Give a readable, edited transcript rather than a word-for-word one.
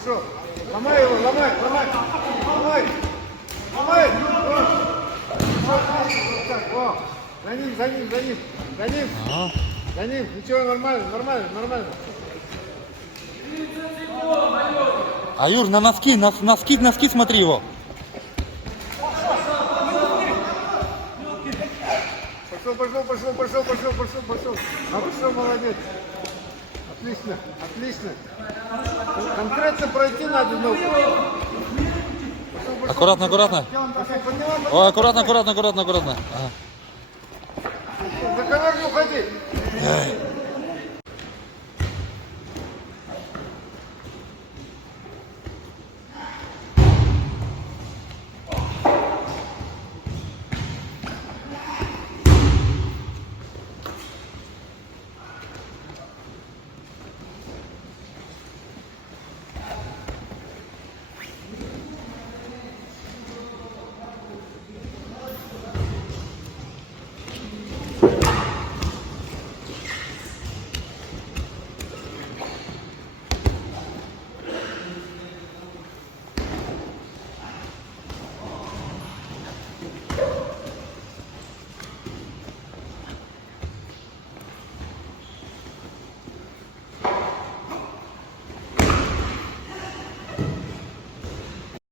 Пошел. Ломай его, ломай, ломай. Ломай. Ломай. Вот так, во. За ним, за ним, за ним. За ним. Ага. За ним. Ничего, нормально, нормально, нормально. А Юр, на носки, носки смотри его. Пошел, пошел, пошел, пошел, пошел, пошел, пошел. Хорошо, молодец. Отлично, отлично. Конкретно пройти надо, но... Аккуратно, аккуратно. Пошел, подняла, Ой, аккуратно, аккуратно, аккуратно, аккуратно. Ага. за ковер не уходи. Эй.